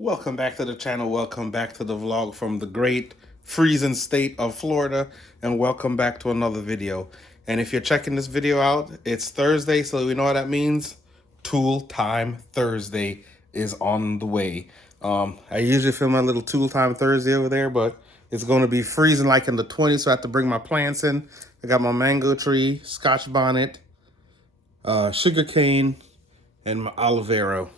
Welcome back to the channel. Welcome back to the vlog from the great freezing state of Florida, and welcome back to another video. And if you're checking this video out, it's Thursday, so we know what that means. Tool Time Thursday is on the way. I usually film my little Tool Time Thursday over there, but it's going to be freezing like in the 20s, so I have to bring my plants in. I got my mango tree, scotch bonnet, sugar cane, and my aloe vera.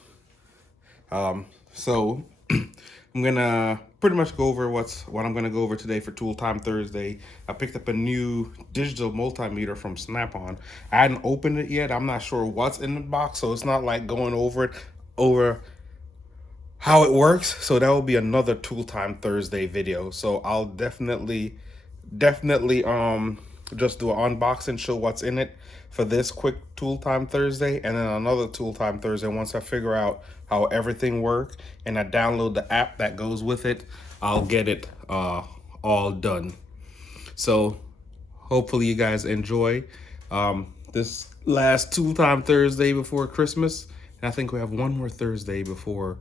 So I'm gonna pretty much go over what I'm gonna go over today for Tool Time Thursday. I picked up a new digital multimeter from Snap-on. I hadn't opened it yet. I'm not sure what's in the box, so it's not like going over how it works. So that will be another Tool Time Thursday video. So I'll definitely just do an unboxing, show what's in it for this quick Tool Time Thursday, and then another Tool Time Thursday once I figure out how everything works and I download the app that goes with it. I'll get it all done. So hopefully you guys enjoy this last Tool Time Thursday before Christmas, and I think we have one more Thursday before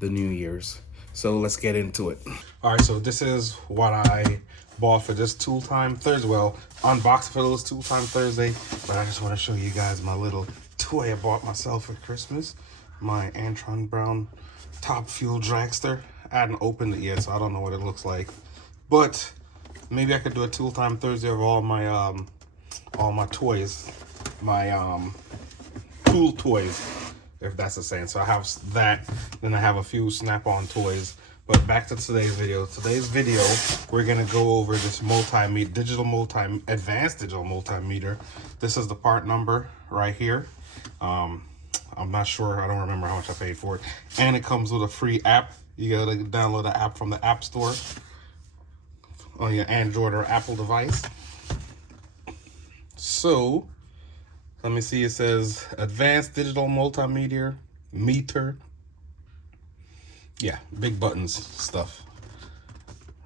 the New Year's. So let's get into it. All right, so this is what I bought for this Tool Time Thursday. Well, unboxing for those Tool Time Thursday, but I just want to show you guys my little toy I bought myself for Christmas. My Antron Brown Top Fuel Dragster. I hadn't opened it yet, so I don't know what it looks like. But maybe I could do a Tool Time Thursday of all my toys, my tool toys, if that's the saying. So I have that, then I have a few Snap-on toys. But back to today's video. Today's video, we're gonna go over this Advanced Digital Multimeter. This is the part number right here. I'm not sure, I don't remember how much I paid for it. And it comes with a free app. You gotta download the app from the App Store on your Android or Apple device. So, let me see, it says Advanced Digital Multimeter. Yeah, big buttons stuff.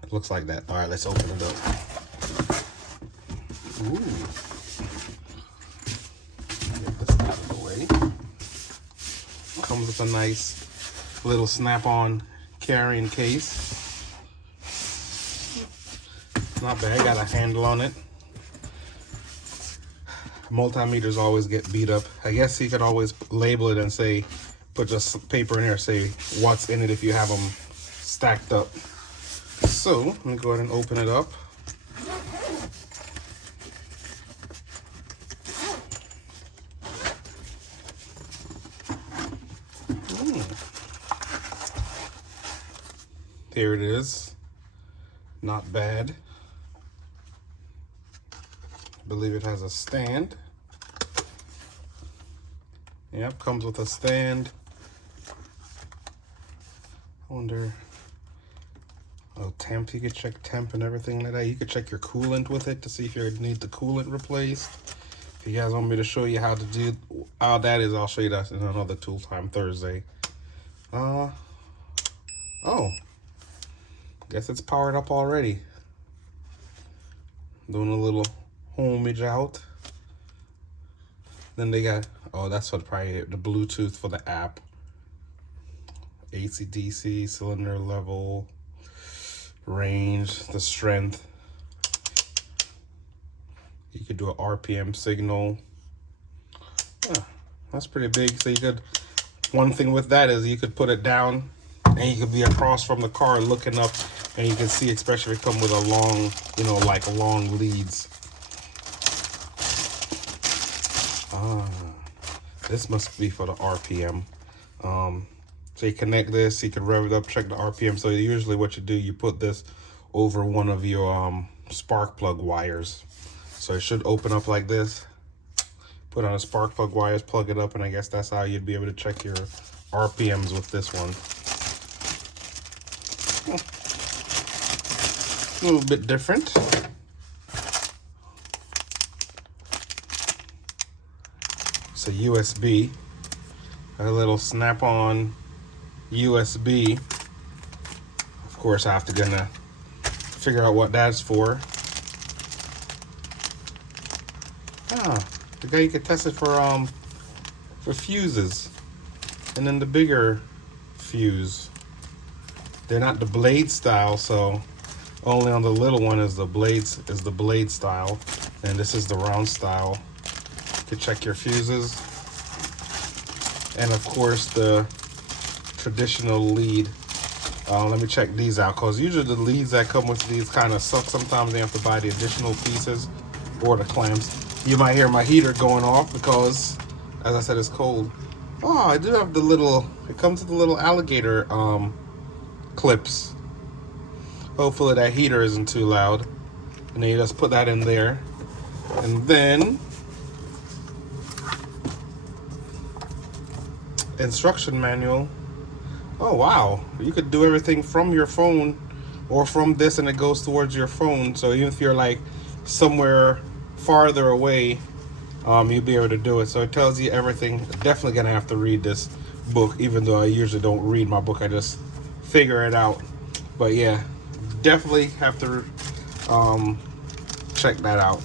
It looks like that. All right, let's open it up. Ooh. Get this out of the way. Comes with a nice little Snap-on carrying case. Not bad, got a handle on it. Multimeters always get beat up. I guess you could always label it and say, put just paper in there, say what's in it if you have them stacked up. So let me go ahead and open it up. Here it is. Not bad. I believe it has a stand. Yep, comes with a stand. I wonder, oh, temp, you could check temp and everything like that. You could check your coolant with it to see if you need the coolant replaced. If you guys want me to show you how to do how that is, I'll show you that in another Tool Time Thursday. Oh, guess it's powered up already. Doing a little homage out. Then they got, oh, that's what probably the Bluetooth for the app. AC/DC, cylinder level, range, the strength. You could do an RPM signal. Yeah, that's pretty big. So you could, one thing with that is you could put it down and you could be across from the car looking up, and you can see, especially if it come with a long, you know, like long leads. This must be for the RPM. So you connect this, you can rev it up, check the RPM. So usually what you do, you put this over one of your spark plug wires. So it should open up like this. Put on a spark plug wires, plug it up, and I guess that's how you'd be able to check your RPMs with this one. A little bit different. It's a USB, a little Snap-on USB. Of course, I have to gonna figure out what that's for. The guy, you could test it for fuses, and then the bigger fuse. They're not the blade style, so only on the little one is the blade style, and this is the round style. To check your fuses, and of course the traditional lead. Let me check these out, because usually the leads that come with these kind of suck. Sometimes they have to buy the additional pieces or the clamps. You might hear my heater going off because, as I said, it's cold. Oh, I do have the little, it comes with the little alligator clips. Hopefully that heater isn't too loud. And then you just put that in there. And then instruction manual. Oh wow, you could do everything from your phone or from this, and it goes towards your phone. So even if you're like somewhere farther away, you'll be able to do it. So it tells you everything. Definitely gonna have to read this book, even though I usually don't read my book, I just figure it out. But yeah, definitely have to check that out.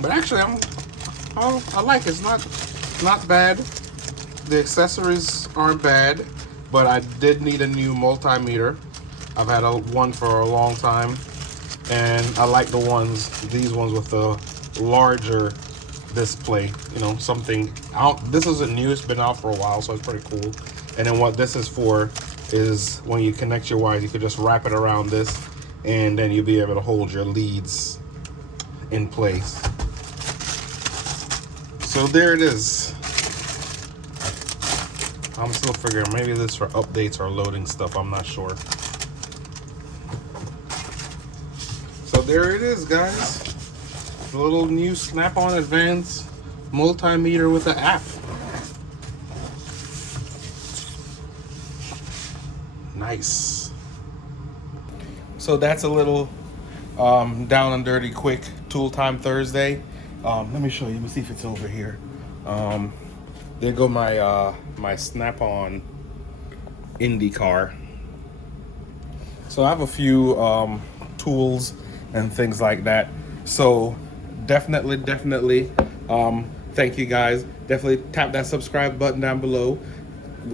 But actually I like it. It's not bad. The accessories aren't bad, but I did need a new multimeter. I've had one for a long time, and I like these ones with the larger display. You know, something out. This isn't new, it's been out for a while, so it's pretty cool. And then what this is for is when you connect your wires, you could just wrap it around this, and then you'll be able to hold your leads in place. So there it is. I'm still figuring, maybe this for updates or loading stuff, I'm not sure. So there it is, guys. The little new Snap-on Advanced Multimeter with an app. Nice. So that's a little down and dirty quick Tool Time Thursday. Let me show you, let me see if it's over here. There go my my Snap-on IndyCar. So I have a few tools and things like that. So definitely thank you guys. Definitely tap that subscribe button down below.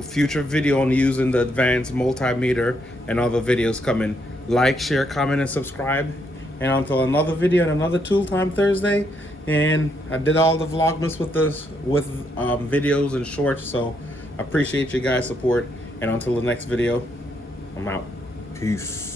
Future video on using the advanced multimeter and other videos coming. Like, share, comment, and subscribe. And until another video and another Tool Time Thursday. And I did all the vlogmas with videos and shorts, so I appreciate you guys' support. And until the next video, I'm out. Peace.